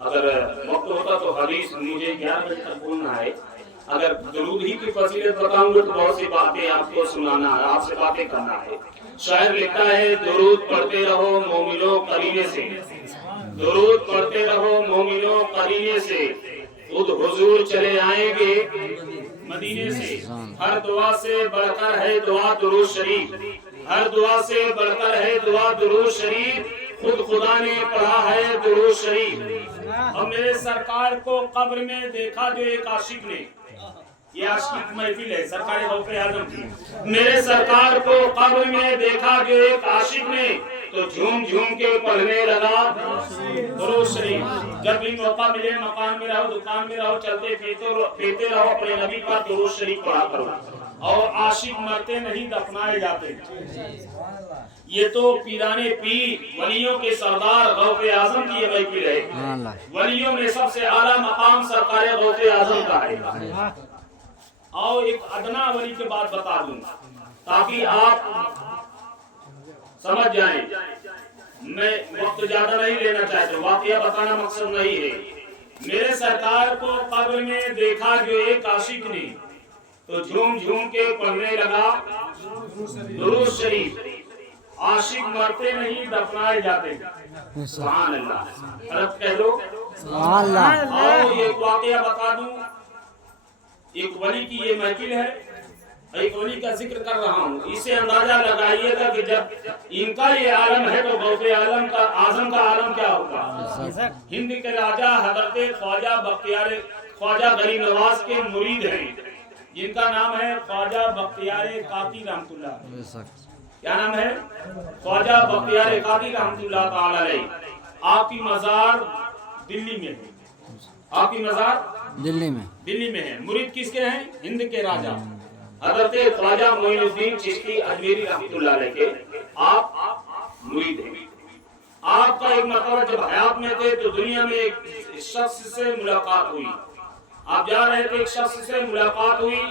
اگر وقت ہوتا تو حدیث مجھے 11 بجے تک بولنا ہے. اگر درود ہی کی فضیلت بتاؤں گا تو بہت سی باتیں آپ کو سنانا ہے, آپ سے باتیں کرنا ہے. شاعر لکھتا ہے درود پڑھتے رہو مومنوں قرینے سے, درود پڑھتے رہو مومنوں قرینے سے, خود حضور چلے آئیں گے مدینے سے. ہر دعا سے بڑھ کر ہے دعا درود شریف, ہر دعا سے بڑھ کر ہے دعا درود شریف, خود خدا نے پڑھا ہے درود شریف. اور میرے سرکار کو قبر میں دیکھا جو ایک عاشق نے, یہ عاشق محفل ہے سرکار غوث اعظم کی. میرے سرکار کو قبر میں دیکھا جو ایک عاشق نے, تو جھوم جھوم کے پڑھنے لگا درود شریف. جب بھی موقع ملے مکان میں رہو دکان میں رہو چلتے پھرتے رہو اپنے نبی کا درود شریف پڑھا کرو. اور عاشق مرتے نہیں دفنائے جاتے. یہ تو پیرانے پیر ولیوں کے سردار غوث اعظم کی محفل ہے. ولیوں میں سب سے اعلیٰ مقام سرکار غوث اعظم کا ہے. اور ایک ادنا ولی کے بات بتا دوں تاکہ آپ سمجھ جائیں. میں وقت زیادہ نہیں لینا چاہتا, واقعہ بتانا مقصد نہیں ہے. میرے سرکار کو قبر میں دیکھا جو ایک عاشق نے, تو جھوم جھوم کے پڑھنے لگا درود شریف. عاشق مرتے نہیں دفنائے جاتے. سبحان اللہ, عرب کہہ دو سبحان اللہ. اور ایک واقعہ بتا دوں, ایک ولی کی یہ محفل ہے, ایک ولی کا ذکر کر رہا ہوں. اسے اندازہ لگائیے گا کہ جب ان کا یہ عالم ہے تو غوث اعظم کا عالم کیا ہوگا. ہند کے راجہ حضرت خواجہ غریب نواز کے مرید ہیں جن کا نام ہے خواجہ بختیار کاکی رحمۃ اللہ. کیا نام ہے؟ خواجہ بختیار کاکی رحمۃ اللہ تعالی علیہ. آپ کی مزار دلی میں ہے. آپ کی مزار دلی میں ہے. مرید کس کے ہیں؟ ہند کے راجہ حضرت خواجہ معین الدین چشتی اجمیری رحمۃ اللہ علیہ کے آپ مرید ہیں. آپ کا ایک مرتبہ جب حیات میں تھے تو دنیا میں ایک شخص سے ملاقات ہوئی. آپ جا رہے تھے, ایک شخص سے ملاقات ہوئی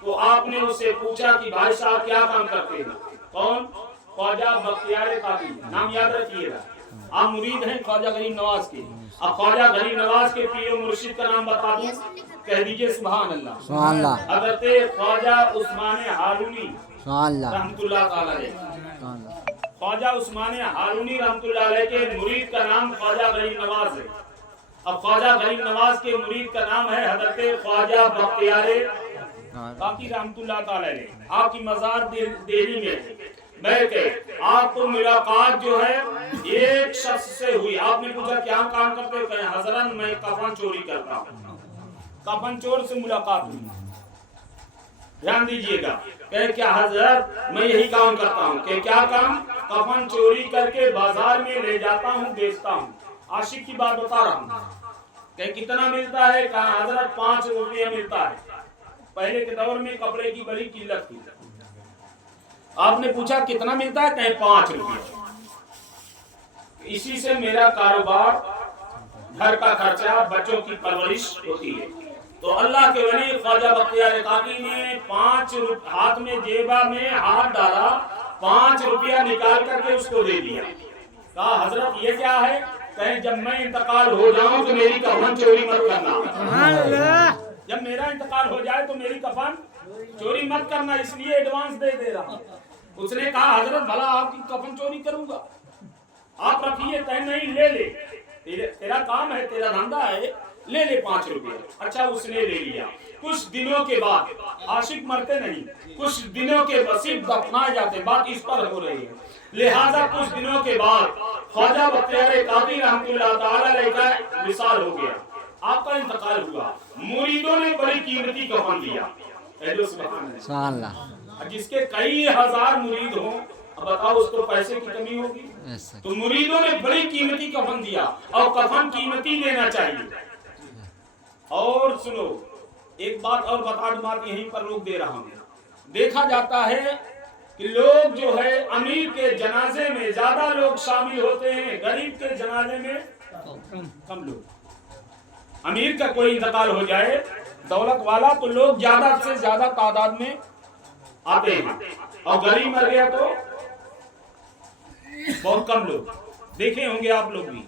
تو آپ نے اس سے پوچھا کہ بھائی صاحب کیا کام کرتے ہیں؟ کون؟ خواجہ بختیار کاکی. نام یاد رکھیے گا. آپ مرید ہیں خواجہ غریب نواز کے. اب خواجہ غریب نواز کے پیر و مرشد کا نام بتا دوں, کہہ دیجئے سبحان اللہ. سبحان اللہ. حضرت خواجہ عثمان ہارونی رحمۃ اللہ تعالی علیہ. خواجہ عثمان ہارونی رحمۃ اللہ علیہ کے مرید کا نام خواجہ غریب نواز ہے. اب خواجہ غریب نواز کے مرید کا نام ہے حضرت خواجہ بختیار کاکی رحمۃ اللہ تعالی علیہ. آپ کی مزار دہلی میں بیٹھے, آپ کو ملاقات جو ہے ایک شخص سے ہوئی. آپ نے پوچھا کیا کام کرتے ہو؟ کہیں حضرت میں کفن چوری کرتا ہوں. کفن چور سے ملاقات ہوئی. دھیان دیجئے گا. کہے کیا حضرت میں یہی کام کرتا ہوں. کہ کیا کام؟ کفن چوری کر کے بازار میں لے جاتا ہوں بیچتا ہوں. عاشق کی بات بتا رہا ہوں. کہ کتنا ملتا ہے؟ کہا حضرت 5 روپیہ ملتا ہے. پہلے کے دور میں کپڑے کی بڑی قلت تھی. آپ نے پوچھا کتنا ملتا ہے؟ کہیں 5 روپیہ. اسی سے میرا کاروبار, گھر کا خرچہ, بچوں کی پرورش ہوتی ہے. تو اللہ کے ولی خواجہ بختیار کاکی نے 5 روپیہ ہاتھ میں جیبا میں ہاتھ ڈالا, 5 روپیہ نکال کر کے اس کو دے دیا. کہا حضرت یہ کیا ہے؟ کہیں جب میں انتقال ہو جاؤں تو میری کفن چوری مت کرنا. جب میرا انتقال ہو جائے تو میری کفن چوری مت کرنا, اس لیے ایڈوانس دے رہا ہوں. اس نے کہا حضرت بھلا آپ کی کفن چوری کروں گا؟ آپ رکھیے. کہیں نہیں, لے تیرا کام ہے, تیرا دھندا ہے, لے 5 روپیہ. اچھا اس نے لے لیا. کچھ دنوں کے بعد, عاشق مرتے نہیں, کچھ دنوں کے بعد دفنائے جاتے. بات اس پر ہو رہی ہے. لہذا کچھ دنوں کے بعد خواجہ بختیار کاکی رحمۃ اللہ تعالی علیہ کا وصال ہو گیا. آپ کا انتقال ہوا. مریدوں نے بڑی قیمتی کفن دیا. سبحان اللہ. جس کے کئی ہزار مرید ہوں, اب بتاؤ اس کو پیسے کی کمی ہوگی؟ تو مریدوں نے بڑی قیمتی کفن دیا, اور کفن قیمتی دینا چاہیے. اور سنو ایک بات اور بتا دوں, بات یہیں پر روک دے رہا ہوں. دیکھا جاتا ہے کہ لوگ جو ہے امیر کے جنازے میں زیادہ لوگ شامل ہوتے ہیں, غریب کے جنازے میں کم لوگ. امیر کا کوئی انتقال ہو جائے, دولت والا, تو لوگ زیادہ سے زیادہ تعداد میں آتے ہیں, اور غریب مر گیا تو بہت کم لوگ. دیکھے ہوں گے آپ لوگ بھی.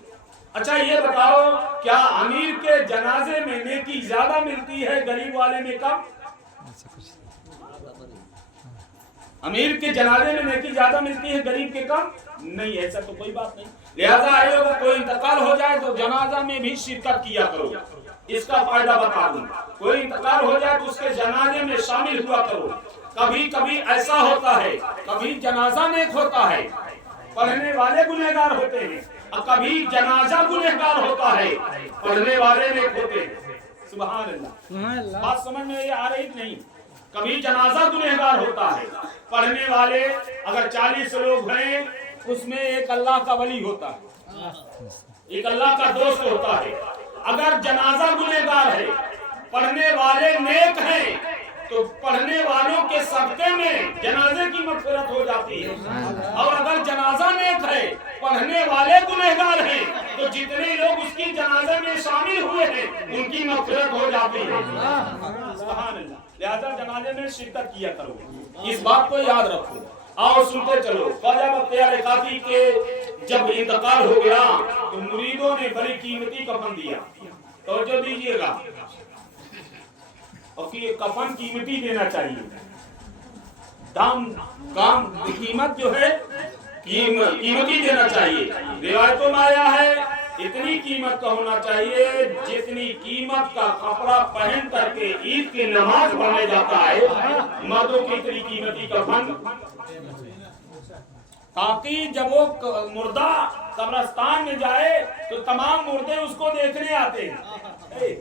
اچھا یہ بتاؤ کیا امیر کے جنازے میں نیکی زیادہ ملتی ہے غریب والے میں کم؟ امیر کے جنازے میں نیکی زیادہ ملتی ہے غریب کے کم؟ نہیں، ایسا تو کوئی بات نہیں۔ لہذا اگر کوئی انتقال ہو جائے تو جنازہ میں بھی شرکت کیا کرو، اس کا فائدہ بتا دوں۔ کوئی انتقال ہو جائے تو اس کے جنازے میں شامل ہوا کرو۔ کبھی کبھی ایسا ہوتا ہے، کبھی جنازہ نیک ہوتا ہے، پڑھنے والے گنہگار ہوتے ہیں، اور کبھی جنازہ گنہگار ہوتا ہے، پڑھنے والے نیک ہوتے ہیں۔ سبحان اللہ، بات سمجھ میں یہ آ رہی نہیں؟ کبھی جنازہ گنہگار ہوتا ہے، پڑھنے والے اگر 40 لوگ ہیں اس میں ایک اللہ کا ولی ہوتا ہے، ایک اللہ کا دوست ہوتا ہے۔ اگر جنازہ گنہگار ہے، پڑھنے والے نیک ہیں، تو پڑھنے والوں کے صدقے میں جنازے کی مغفرت ہو جاتی ہے۔ اور اگر جنازہ نیک ہے، پڑھنے والے گنہگار ہیں، تو جتنے لوگ اس کی جنازے میں شامل ہوئے ہیں ان کی مغفرت ہو جاتی ہے۔ سبحان اللہ۔ لہذا جنازے میں شرکت کیا کرو، اس بات کو یاد رکھو۔ اور سنتے چلو، خواجہ بختیار کاکی کے جب انتقال ہو گیا تو مریدوں نے بڑی قیمتی کفن دیا۔ توجہ دیجئے گا، اور کفن قیمتی دینا چاہیے، قیمت جو ہے قیمتی دینا چاہیے۔ روایتوں میں آیا ہے اتنی قیمت کا ہونا چاہیے جتنی قیمت کا کپڑا پہن کر کے عید کی نماز پڑھنے جاتا ہے، مردوں کی اتنی قیمتی کفن، تاکہ جب وہ مردہ قبرستان میں جائے تو تمام مردے اس کو دیکھنے آتے ہیں،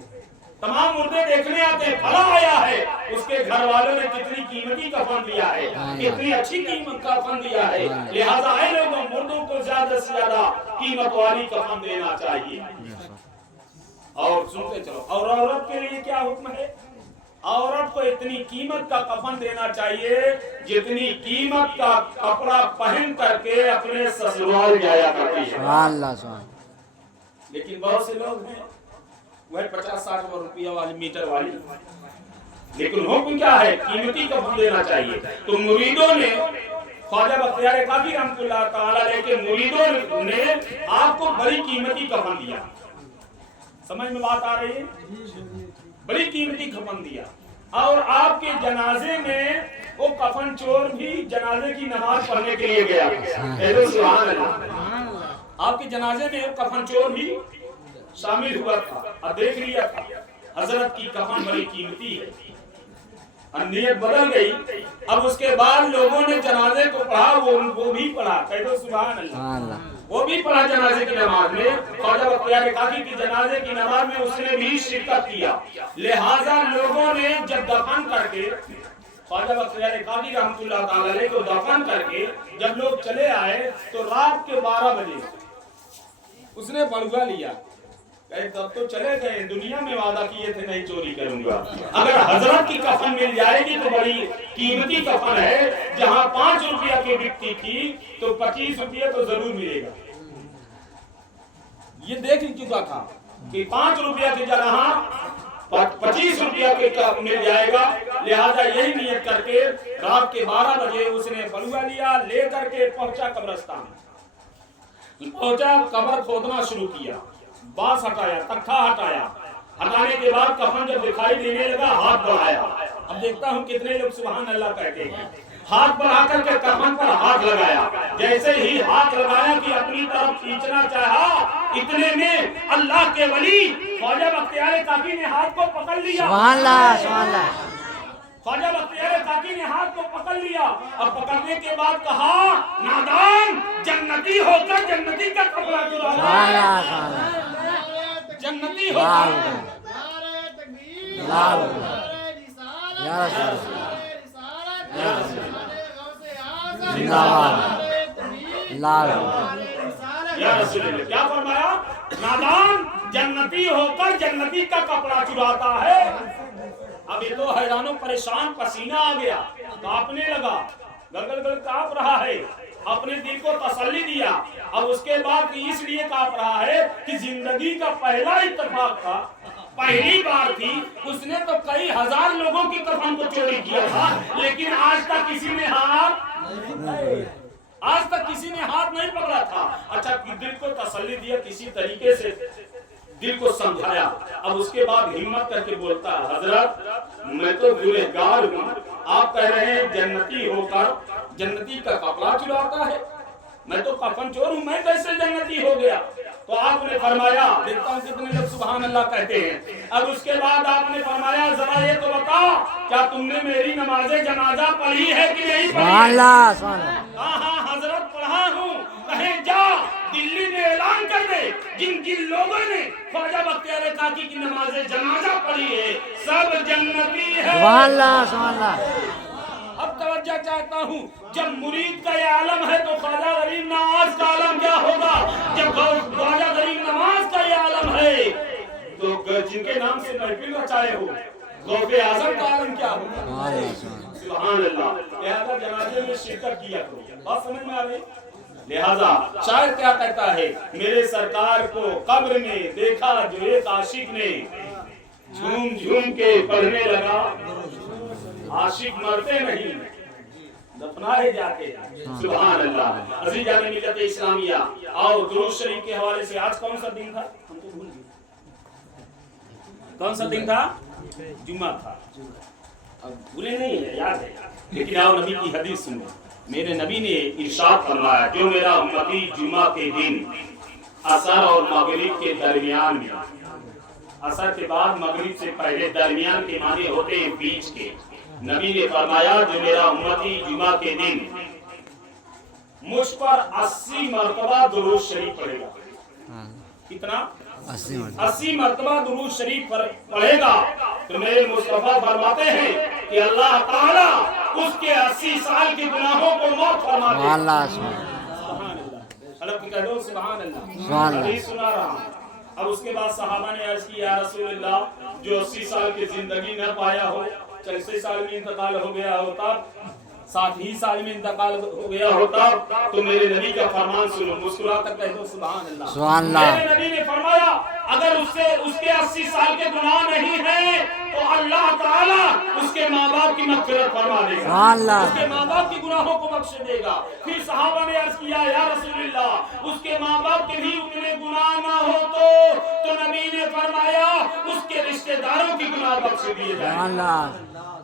تمام مردے دیکھنے آتے ہیں، پھلا آیا ہے اس کے گھر والوں نے کتنی قیمتی کفن دیا ہے، کتنی اچھی قیمت کا کفن دیا ہے۔ لہذا اے لوگوں، مردوں کو زیادہ سے زیادہ قیمت والی کفن دینا چاہیے۔ اور سنتے چلو، اور عورت کے لیے کیا حکم ہے؟ عورت کو اتنی قیمت کا کفن دینا چاہیے جتنی قیمت کا کپڑا پہن کر کے اپنے سسرال جایا کرتی ہے۔ لیکن بہت سے لوگ ہیں وہ 50-60 روپیہ والی میٹر والی، لیکن حکم کیا ہے؟ قیمتی کفن دینا چاہیے۔ تو مریدوں نے خواجہ بختیار کاکی رحمۃ اللہ تعالی علیہ کے مریدوں نے آپ کو بڑی قیمتی کفن دیا۔ سمجھ میں بات آ رہی ہے؟ بڑی قیمتی کفن دیا، اور آپ کے جنازے میں وہ کفن چور بھی جنازے کی نماز پڑھنے کے لیے گیا۔ سبحان اللہ، آپ کے جنازے میں کفن چور بھی شامل ہوا تھا اور دیکھ لیا تھا حضرت کی کفن بڑی قیمتی ہے، اور نیت بدل گئی۔ اب اس کے بعد لوگوں نے جنازے کو پڑھا، وہ بھی پڑھا، کہہ دو سبحان اللہ، وہ بھی پڑھا جنازے کی نماز میں۔ خواجہ بختیار کاکی کی جنازے کی نماز میں اس نے بھی شرکت کیا۔ لہذا لوگوں نے جب دفن کر کے خواجہ بختیار کاکی رحمۃ اللہ تعالی علیہ کو دفن کر کے جب لوگ چلے آئے تو رات کے 12 بجے اس نے بڑھوا لیا، تب تو چلے گئے، دنیا میں وعدہ کیے تھے نہیں چوری کروں گا، اگر حضرت کی کفن مل جائے گی تو بڑی قیمتی کفن ہے، جہاں 5 روپیہ کی بکتی تھی تو 25 روپیہ تو ضرور ملے گا۔ یہ دیکھ چکا تھا کہ 5 روپیہ کی جگہ 25 روپیہ کے مل جائے گا، لہذا یہی نیت کر کے رات کے 12 بجے اس نے بلوا لیا، لے کر کے پہنچا قبرستان، پہنچا، قبر کھودنا شروع کیا، باس ہٹایا، تختہ ہٹایا، ہٹانے کے بعد کفن جب دکھائی دینے لگا ہاتھ بڑھایا۔ اب دیکھتا ہوں کتنے لوگ سبحان اللہ کہتے ہیں۔ ہاتھ بڑھا کر کے کفن پر ہاتھ لگایا، جیسے ہی ہاتھ لگایا کہ اپنی طرف کھینچنا چاہا، اتنے میں اللہ کے ولی خواجہ بختیار کاکی نے ہاتھ کو پکڑ لیا۔ سبحان اللہ، سبحان اللہ۔ خواجہ بختیار کاکی نے ہاتھ کو پکڑ لیا اور پکڑنے کے بعد کہا، نادان، جنتی ہو کر جنتی کا کپڑا چرا، جنتی ہو کر یا رسول اللہ، کیا فرمایا؟ نادان جنتی ہو کر جنتی کا کپڑا چراتا ہے۔ اب یہ تو حیران و پریشان، پسینہ آ گیا، کانپنے لگا، گل گل کانپ رہا ہے، اپنے دل کو تسلی دیا۔ اب اس کے بعد اس لیے کانپ رہا ہے کہ زندگی کا پہلا اتفاق تھا، پہلی بار تھی، اس نے تو کئی ہزار لوگوں کی کفن کو چوری کیا تھا، لیکن آج تک کسی نے ہاتھ آج تک کسی نے ہاتھ نہیں پکڑا تھا. اچھا دل کو تسلی دیا, کسی طریقے سے دل کو سمجھایا. اب اس کے بعد ہمت کر کے بولتا ہے حضرت میں تو گنہگار ہوں, آپ کہہ رہے ہیں جنتی ہو کر جنتی کا کپڑا چلاتا ہے, میں تو کفن چور ہوں, میں کیسے جنتی ہو گیا؟ تو آپ نے فرمایا, دیکھتا ہوں کتنے لوگ سبحان اللہ کہتے ہیں. اب اس کے بعد آپ نے فرمایا ذرا یہ تو بتا کیا تم نے میری نماز جنازہ پڑھی ہے کہ نہیں پڑھی؟ ہاں حضرت پڑھا ہوں. کہیں جا دلی میں اعلان کر دے جن جن لوگوں نے خواجہ بختیار کاکی کی نماز جنازہ پڑھی ہے سب جنتی ہے. سبحان اللہ سبحان اللہ. اب توجہ چاہتا ہوں, جب مرید کا یہ عالم ہے تو خواجہ غریب نواز کا عالم کیا ہوگا؟ جب خواجہ غریب نواز کا یہ عالم ہے تو جن کے نام سے محفل رچائے ہو غوث اعظم کا عالم کیا ہوگا؟ سبحان اللہ. لہذا جنازے میں شرکت کیا کرو. بات سمجھ میں آ رہی؟ لہذا شاعر کیا کہتا ہے, میرے سرکار کو قبر میں دیکھا جو ایک عاشق نے جھوم جھوم کے پڑھنے لگا, عاشق مرتے نہیں دفنائے جاتے ہیں. سبحان اللہ. عزیزان ملت اسلامیہ, آؤ درود شریف کے حوالے سے آج کون سا دن تھا؟ ہم تو بھول گئے. کون سا دن تھا؟ جمعہ تھا. اب بھولے نہیں ہے, یاد ہے, لیکن آؤ نبی کی حدیث سنو. میرے نبی نے ارشاد فرمایا جو میرا امتی جمعہ کے دن عصر اور مغرب کے درمیان میں, عصر کے بعد مغرب سے پہلے درمیان کے معنی ہوتے ہیں بیچ کے, نبی نے فرمایا جو میرا امتی جمعہ کے دن مجھ پر 80 مرتبہ درود شریف پڑھے گا. کتنا؟ 80 مرتبہ درود شریف پڑھے گا تو میرے مصطفیٰ فرماتے ہیں کہ اللہ تعالیٰ اس کے 80 سال کے گناہوں کو معاف فرما دے. سبحان اللہ. حلق کہہ دو سبحان اللہ. حدیث سنا رہا ہوں. اب اس کے بعد صحابہ نے عرض کی یا رسول اللہ جو 80 سال کی زندگی نہ پایا ہو, 40 سال میں انتقال ہو گیا ہوتا, 60 سال میں انتقال ہو گیا ہوتا, تو میرے نبی کا فرمان سنو. مسکرا کر کہہ دو سبحان اللہ. سبحان اللہ. میرے نبی نے فرمایا اگر اس کے 80 سال کے گناہ نہیں ہیں تو اللہ تعالیٰ اس کے ماں باپ کی مغفرت فرما دے گا, سبحان اللہ. اس کے ماں باپ کی گناہوں کو بخش دے گا. پھر صحابہ نے عرض کیا یا رسول اللہ اس کے ماں باپ کے بھی اتنے گناہ نہ ہو تو نبی نے فرمایا اس کے رشتہ داروں کی گناہ بخش دیے جائیں. سبحان اللہ.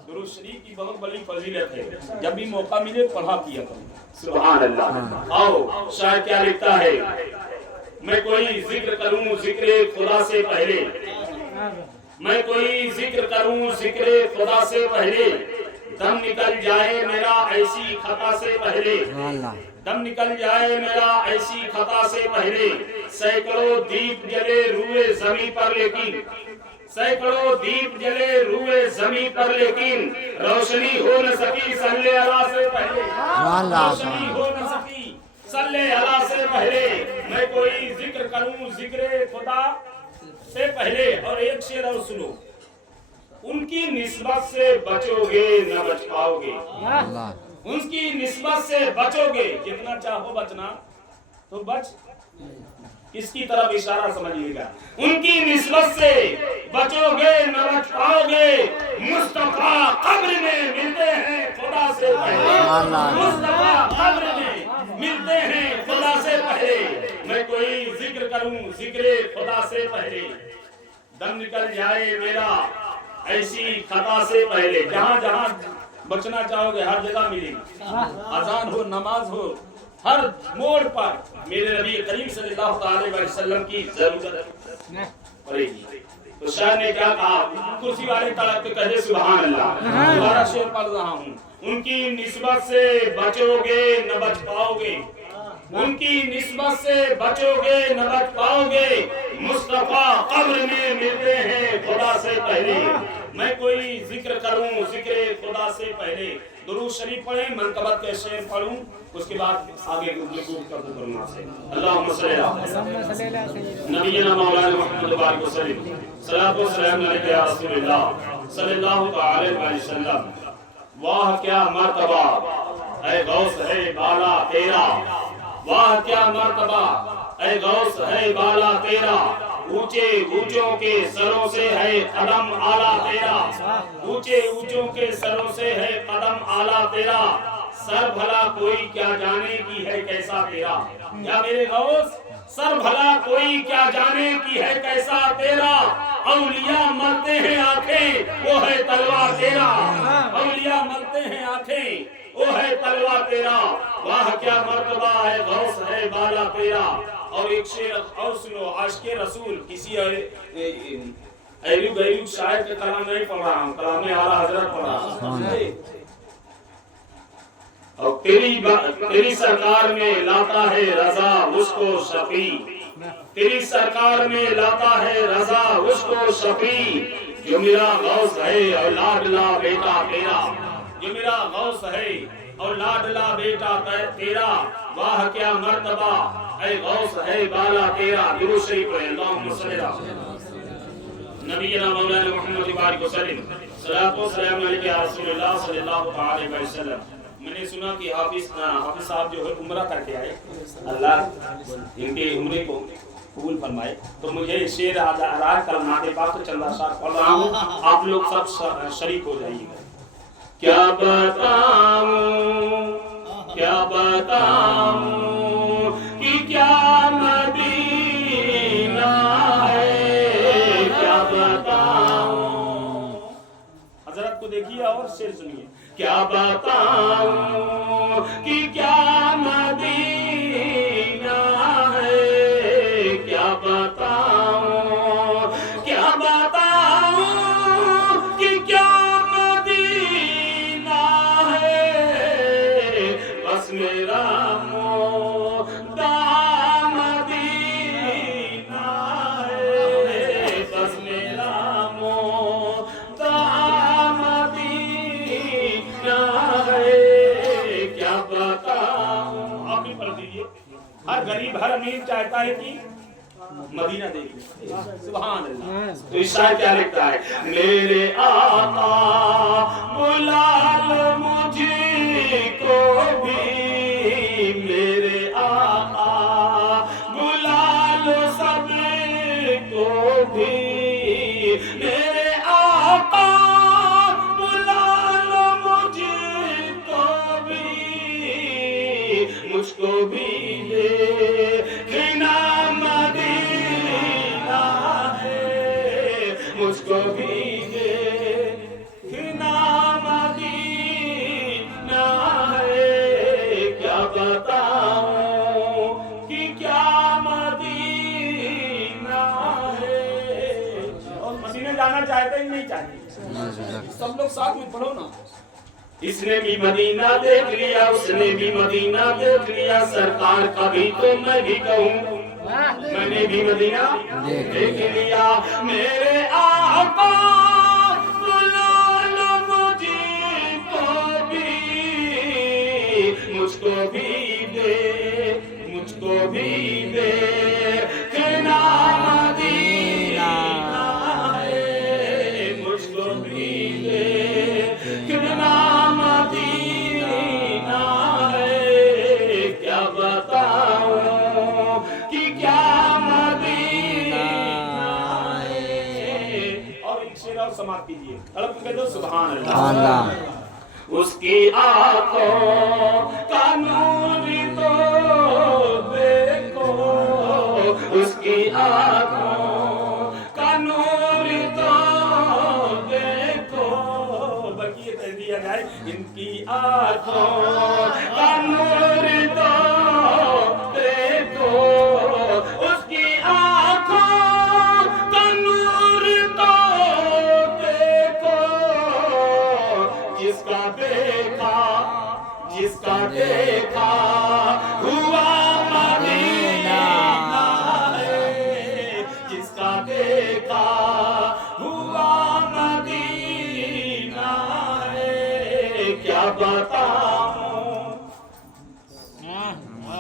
درود شریف کی بہت بڑی فضیلت ہے, جب بھی موقع ملے پڑھا کیا کرو. سبحان اللہ. آؤ شاعر کیا لکھتا ہے, میں کوئی ذکر کروں ذکر خدا سے پہلے, میں کوئی ذکر کروں ذکر خدا سے پہلے, دم نکل جائے میرا ایسی خطا سے پہلے, دم نکل جائے میرا ایسی خطا سے پہلے, سینکڑوں دیپ جلے روئے زمین پر لیکن, سینکڑوں دیپ جلے روئے زمین پر لیکن روشنی ہو نہ سکی صلی اللہ سے پہلے, روشنی ہو نہ سکی صلی اللہ سے پہلے, میں کوئی ذکر کروں ذکر خدا سے پہلے. اور ایک شعر اور سنو, ان کی نسبت سے بچو گے نہ بچ پاؤ گے, ان کی نسبت سے بچو گے, جتنا چاہو بچنا تو بچ, کس کی طرف اشارہ سمجھیے گا, ان کی نسبت سے بچو گے نہ بچ پاؤ گے, مصطفیٰ قبر میں ملتے ہیں خدا سے پہلے, مصطفیٰ قبر میں ملتے ہیں خدا سے پہلے, میں کوئی ذکر کروں ذکر خدا سے پہلے, دم نکل جائے میرا ایسی خطا سے پہلے. جہاں جہاں بچنا چاہو گے ہر جگہ ملے گی, اذان ہو نماز ہو ہر موڑ پر میرے نبی کریم صلی اللہ علیہ وسلم کی ضرورت پڑے گی. تو شاعر نے کیا کہا, کرسی والے طرف کے کہے سبحان اللہ. دوبارہ شعر پڑھ رہا ہوں, ان کی نسبت سے بچو گے نہ بچ پاؤ گے, ان کی نسبت سے بچو گے نہ بچ پاؤ گے, مصطفیٰ قبر میں ملتے ہیں خدا سے پہلے, میں کوئی ذکر کروں ذکر خدا سے پہلے. درود شریف پڑھیں, منقبت کے شعر پڑھوں, اس کے بعد آگے گفتگو کروں آپ سے. اللہم صلی علی نبینا مولانا محمد بارک وسلم, صلاۃ و سلام علیک یا رسول اللہ صلی اللہ علیہ وسلم. واہ کیا مرتبہ اے غوث ہے بالا تیرا, واہ کیا مرتبہ اے غوث ہے بالا تیرا, اونچے اونچوں کے سروں سے ہے قدم اعلیٰ تیرا, اونچے اونچوں کے سروں سے ہے قدم اعلیٰ تیرا, سر بھلا کوئی کیا جانے کی ہے کیسا تیرا، یا میرے غوث سر بھلا کوئی کیا جانے کی ہے کیسا تیرا، اولیاء ملتے ہیں آنکھیں وہ ہے تلوار تیرا، اولیاء ملتے ہیں آنکھیں وہ ہے تلوار تیرا، واہ کیا مرتبہ ہے غوث ہے بالا تیرا۔ اور ایک شعر اور سنو، عاشق رسول، کسی ایوب شاعر کا کلام نہیں پڑھ رہا ہوں، کلام اعلیٰ حضرت پڑھ رہا ہوں۔ اور تیری سرکار میں لاتا ہے رضا اس کو شفیع، تیری سرکار میں لاتا ہے رضا اس کو شفیع، جو میرا غوث ہے اور لاڈلا بیٹا تیرا، جو میرا غوث ہے اور لاڈلا بیٹا تیرا، واہ کیا مرتبہ اے غوث ہے بالا تیرا۔ درود شریف پڑھیں، اللہم صلی نبینا مولانا محمد بارک وسلم، صلاۃ و سلام علیہ رسول اللہ صلی اللہ علیہ وسلم۔ میں نے سنا کہ حافظ صاحب جو ہے عمرہ کر کے آئے، اللہ ان کے عمرے کو قبول فرمائے، تو مجھے شعر آج کل نعت پاک چند اشعار پڑھ رہا ہوں، آپ لوگ سب شریک ہو جائیے گا۔ کیا بتاؤں کیا بتاؤں کہ کیا مدینہ ہے، کیا بتاؤں، حضرت کو دیکھیے اور شعر سنیے۔ کیا بتاؤں کہ کیا مدینہ ہے، کیا بتاؤں، کیا بتاؤں کہ کیا مدینہ ہے، بس میرا مدعا مدینہ ہے، بس میرا مدعا ہر غریب ہر امیر چاہتا ہے کہ مدینہ دیکھے، سبحان اللہ۔ تو اس شاعر کیا لکھتا ہے، میرے آقا بلا لو مجھے کو بھی، میرے آقا بلا لو سب کو بھی، میرے آقا بلا لو مجھے کو بھی، مجھ کو بھی دیکھنا مدینہ ہے، مجھ کو بھی دیکھنا مدینہ ہے، کیا بتاؤں کہ کیا مدینہ ہے۔ اور مدینہ جانا چاہتے ہی نہیں چاہتے، سب لوگ ساتھ میں پڑھو نا۔ اس نے بھی مدینہ دیکھ لیا، اس نے بھی مدینہ دیکھ لیا، سرکار کا بھی تو میں بھی کہوں، میں نے بھی مدینہ دیکھ لیا، میرے آقا بلا لو مجھے کو بھی، مجھ کو بھی دے، مجھ کو بھی دیکھنا مدینہ ہے، مجھ کو بھی دیکھنا مدینہ ہے، کیا بتاؤں کہ کیا مدینہ ہے۔ اور ایک شعر اور سماعت کیجیے، تڑپ کے دو سبحان اللہ۔ اس کی آنکھوں کا نور تو دیکھو، اس کی آنکھوں کا نور تو دیکھو، بلکہ یہ کہہ دیا جائے ان کی آنکھوں کا نور تو دیکھو، اس کی آنکھوں کا نور تو دیکھو، جس کا دیکھا جس کا دیکھا ہوا مدینہ ہے، جس کا دیکھا ہوا مدینہ ہے، کیا بتاؤں۔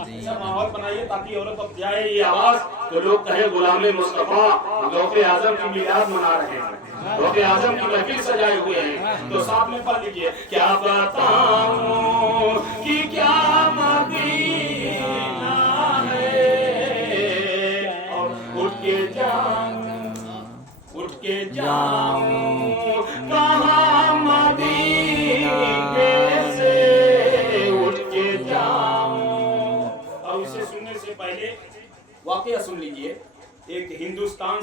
ایسا ماحول بنائیے تاکہ عورت اب جائے یہ آواز تو لوگ کہیں غلام مصطفیٰ غوث اعظم کی میلاد منا رہے ہیں، غوث اعظم کی محفل سجائے ہوئے ہیں، تو ساتھ میں پڑھ لیجیے، کیا بتاؤں کہ کیا مدینہ ہے، اور اٹھ کے جاؤں کہاں مدینے سے